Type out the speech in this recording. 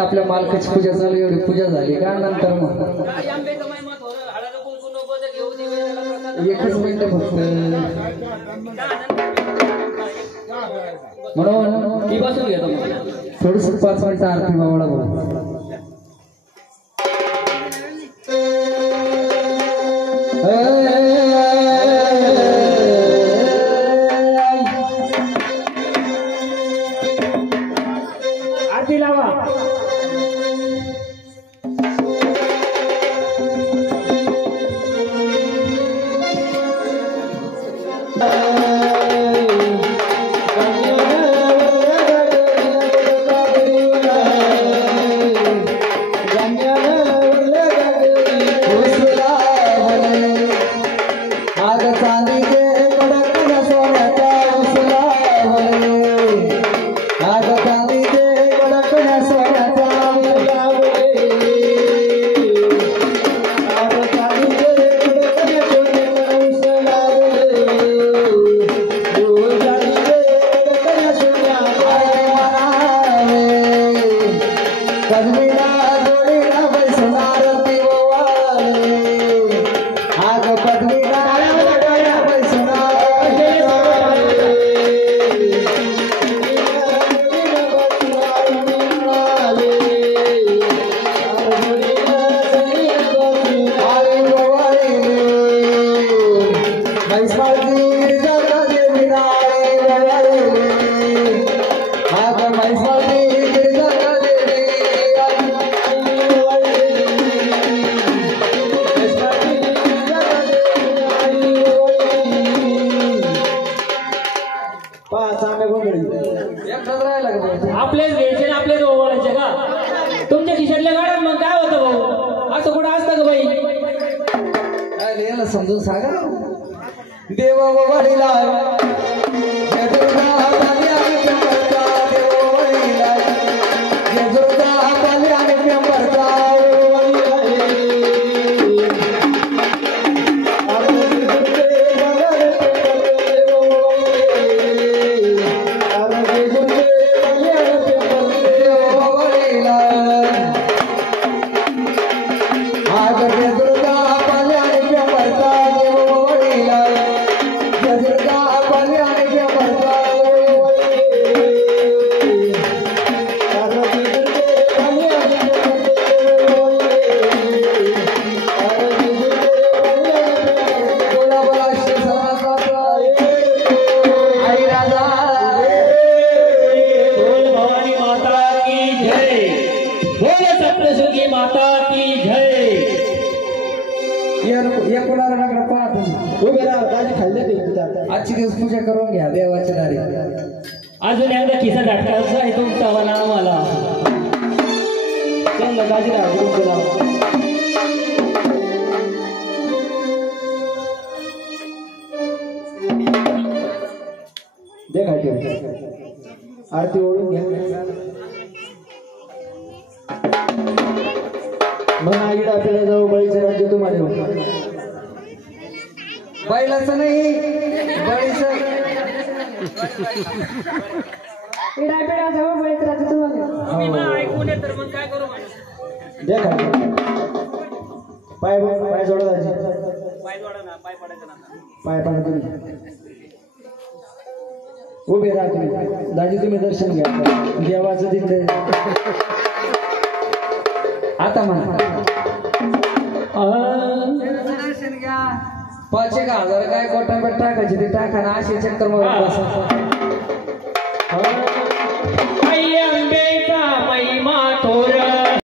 आपल्या मालकाची पूजा चालू एवढी पूजा झाली का नंतर मग एकच मिनिट फक्त म्हणून ती बसून घेतो थोडस 5 मिनिटं आरती बाबाला बोल आरती लावा आपलेच घ्यायचे आपलेच ओवाळायचे का तुमच्या खिशातल्या गाड्यात मग काय होतं भाऊ असं कुठं असतं का बाई काय याला समजून सांगा देवा ओवाळीला आजची दिवस पूजा करून घ्या देवाच्या दारी अजून एकदा खिसा झटकायचा आहे तुमचा मला आम्हाला त्यांना दाजी आरती ओढून घ्या मग आईड आपल्याला जाऊ बळीचं राज्य तुम्हाला बैलाचं नाही बळीचं पाय पाय जोडा दाजी पाय पाडा तुम्ही उभे राहा तुम्ही दाजी तुम्ही दर्शन घ्या देवाचं दिलं आता म्हणा दर्शन घ्या 5,000 काय कोटा टाकायचे ते टाका ना असे चक्कर मारून